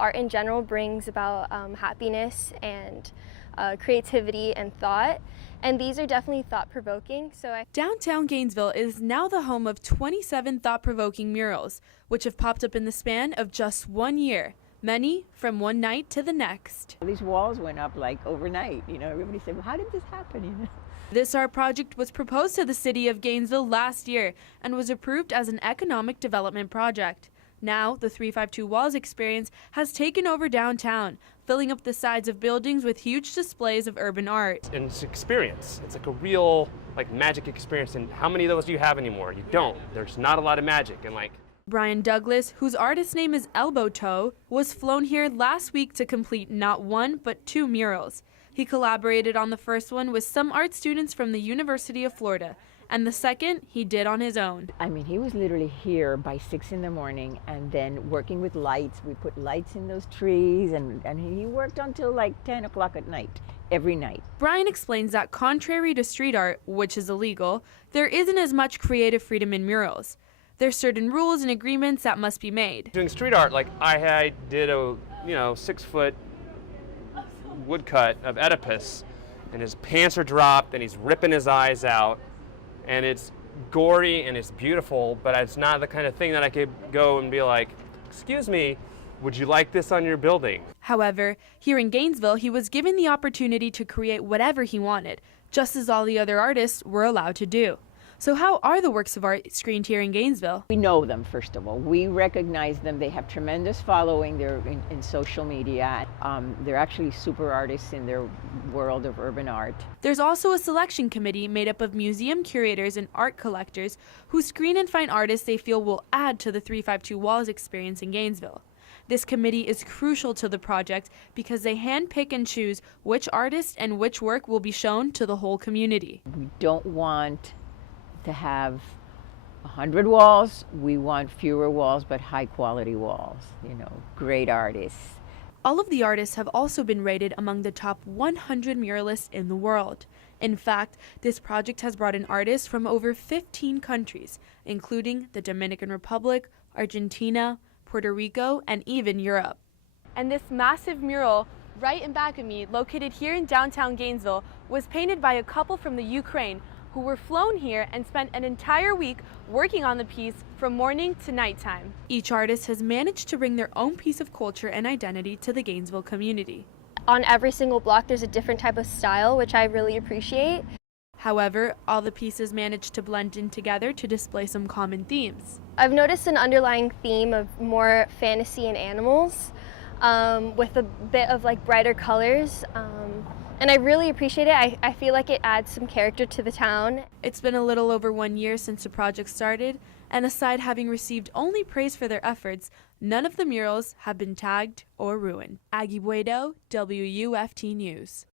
Art in general brings about happiness and creativity and thought, and these are definitely thought-provoking. Downtown Gainesville is now the home of 27 thought-provoking murals, which have popped up in the span of just 1 year, many from one night to the next. These walls went up like overnight, everybody said, well, how did this happen, This art project was proposed to the city of Gainesville last year and was approved as an economic development project. Now, the 352 Walls experience has taken over downtown, filling up the sides of buildings with huge displays of urban art. And it's an experience. It's like a real magic experience. And how many of those do you have anymore? You don't. There's not a lot of magic. And Brian Douglas, whose artist name is Elbow Toe, was flown here last week to complete not one but 2 murals. He collaborated on the first one with some art students from the University of Florida, and the second he did on his own. I mean, he was literally here by 6 in the morning and then working with lights. We put lights in those trees and he worked until like 10 o'clock at night, every night. Brian explains that contrary to street art, which is illegal, there isn't as much creative freedom in murals. There's certain rules and agreements that must be made. doing street art, I did a 6-foot woodcut of Oedipus, and his pants are dropped and he's ripping his eyes out, and it's gory and it's beautiful, but it's not the kind of thing that I could go and be like, excuse me, would you like this on your building? However, here in Gainesville, he was given the opportunity to create whatever he wanted, just as all the other artists were allowed to do. So how are the works of art screened here in Gainesville? We know them, first of all. We recognize them. They have tremendous following. They're in social media. They're actually super artists in their world of urban art. There's also a selection committee made up of museum curators and art collectors who screen and find artists they feel will add to the 352 Walls experience in Gainesville. This committee is crucial to the project because they handpick and choose which artists and which work will be shown to the whole community. We don't want to have 100 walls. We want fewer walls, but high quality walls, great artists. All of the artists have also been rated among the top 100 muralists in the world. In fact, this project has brought in artists from over 15 countries, including the Dominican Republic, Argentina, Puerto Rico, and even Europe. And this massive mural right in back of me, located here in downtown Gainesville, was painted by a couple from the Ukraine who were flown here and spent an entire week working on the piece from morning to nighttime. Each artist has managed to bring their own piece of culture and identity to the Gainesville community. On every single block, there's a different type of style, which I really appreciate. However, all the pieces managed to blend in together to display some common themes. I've noticed an underlying theme of more fantasy and animals, with a bit of brighter colors. And I really appreciate it. I feel like it adds some character to the town. It's been a little over 1 year since the project started, and aside having received only praise for their efforts, none of the murals have been tagged or ruined. Aggie Buedo, WUFT News.